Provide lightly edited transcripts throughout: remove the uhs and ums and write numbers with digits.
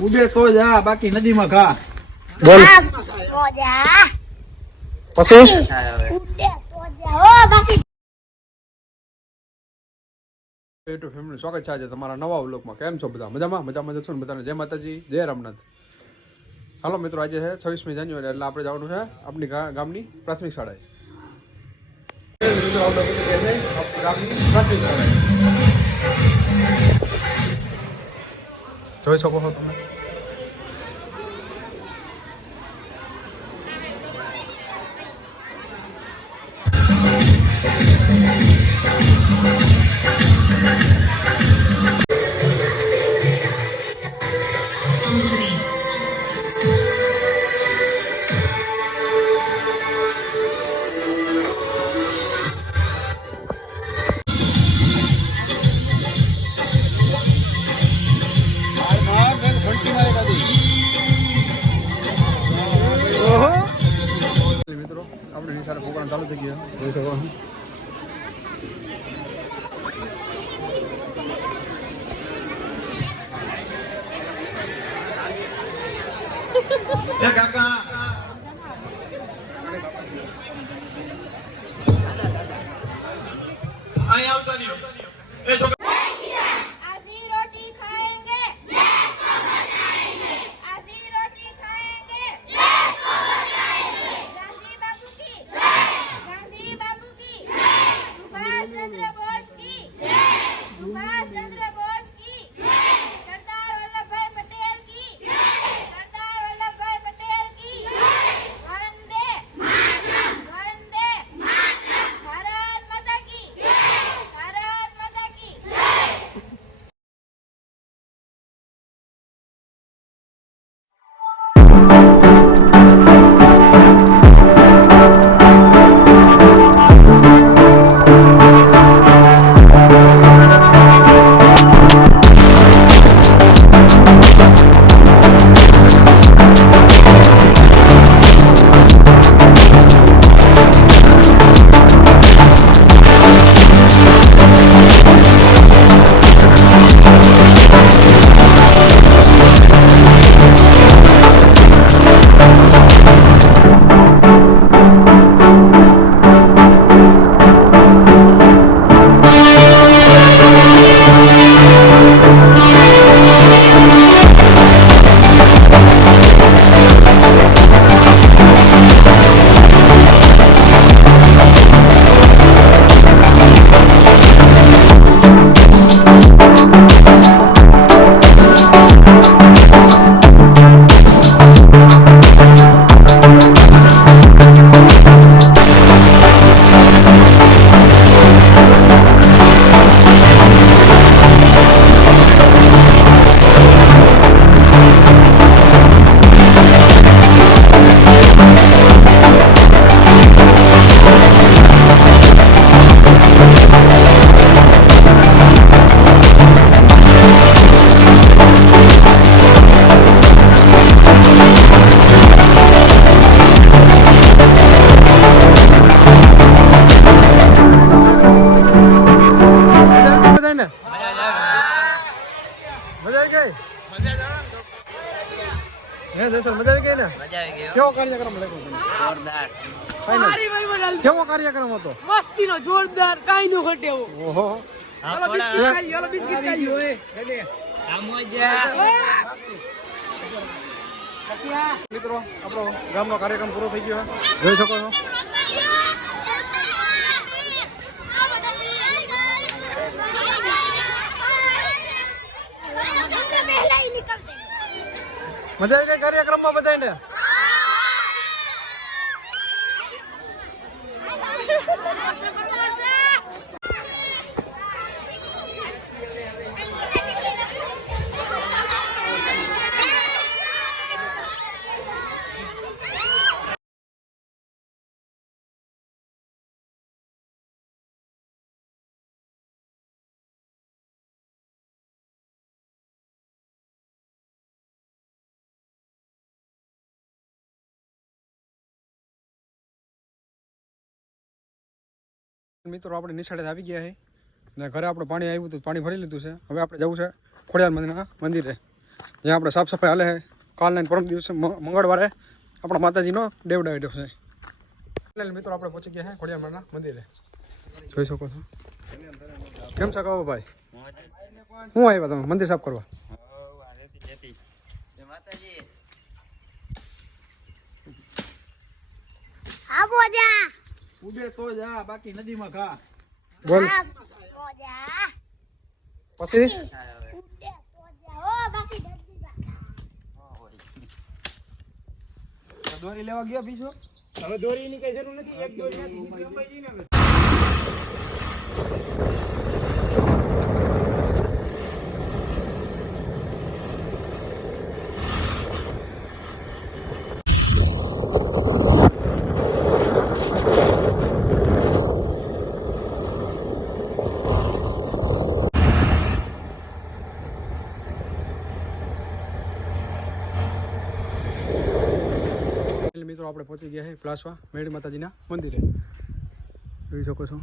ઉડે તો જા, બાકી નદીમાં ઘા. બોલ પછી યુટ્યુબ ફેમિલી સ્વાગત છે આજે તમારા નવા વ્લોગમાં. કેમ છો બધા? મજામાં જશો ને બધાને? જય માતાજી, જય રામનાથ. હાલો મિત્રો, આજે છે 26મી જાન્યુઆરી, એટલે આપણે જવાનું છે આપણી ગામની પ્રાથમિક શાળાએ. મિત્રો આપણે પહોંચી ગયા છે આપણી ગામની પ્રાથમિક શાળાએ. જોઈ શકો છો તમે. મિત્રો આપણે નિશાળે પ્રોગ્રામ ચાલુ થઈ ગયા, જોઈ શકો છો. કેવો કાર્યક્રમ કેવો કાર્યક્રમ હતો? મસ્તીનો જોરદાર, કાઈ નો ઘટે એવો. ઓહો, મિત્રો આપણો ગામનો કાર્યક્રમ પૂરો થઈ ગયો, જોઈ શકો છો. મજા આવી ગઈ કાર્યક્રમમાં બધાને? મિત્રો આપણે નિશાળે આવી ગયા છે ને ઘરે આપણે પાણી આવ્યું હતું, પાણી ભરી લીધું છે. હવે આપણે જવું છે ખોડિયાર મંદિરે. જ્યાં આપણે સાફ સફાઈ હાલે છે કાલના પરમ દિવસે મંગળવારે આપણા માતાજીનો ડેવ ડાયડો છે. એટલે મિત્રો આપણે પહોંચી ગયા છે ખોડિયારમાંના મંદિરે. જોઈ શકો છો. કેમ છો કહો ભાઈ? શું આવ્યા તમે મંદિર સાફ કરવા? ઉડે તો જા બાકી નદીમાં ઘા. બોલ પછી દોરી લેવા ગયા બીજો. હવે દોરીની કઈ જરૂર નથી. એક દોરી નથી. મિત્રો આપણે પહોંચી ગયા છે પ્લાસવા મેળી માતાજીના મંદિરે. જોઈ શકો છો.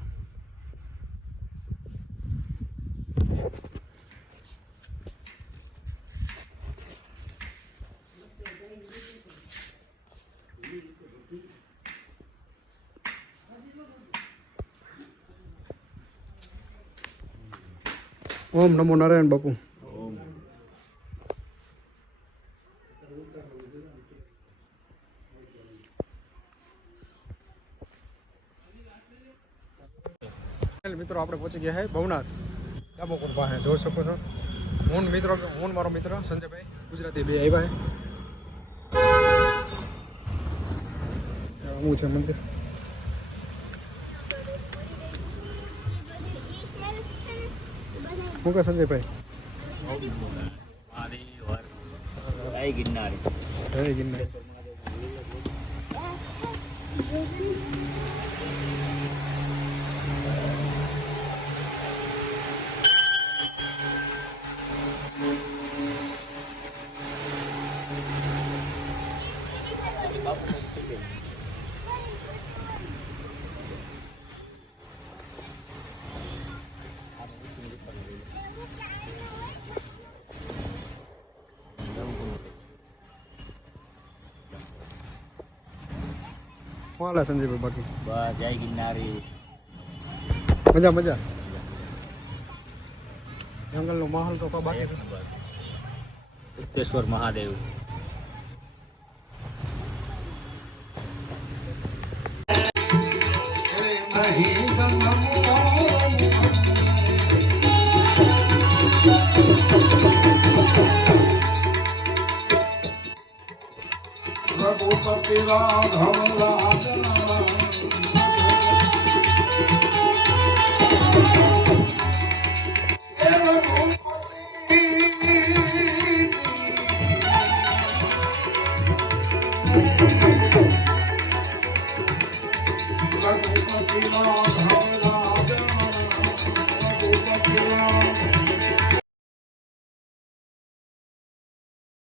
ઓમ નમો નારાયણ બાપુ. મિત્રો આપણે પહોંચી ગયા છે ભવનાથ ડાબોકોટ પાસે. જોઈ શકો છો. હું મારો મિત્ર સંજયભાઈ ગુજરાતી બે આવ્યા છે. હું છે મંદિર. શું કહે સંજયભાઈ? જય ગિરનારી. વાલા સંજયભાઈ બાકી જય ગિરનારી. મજા મજા. જંગલનો માહોલ તો બાકી. ઉત્તેશ્વર મહાદેવ. રઘુપતિ રાઘવ રાજના રઘુપતિ રાઘવ રાજના રઘુપતિ રાઘવ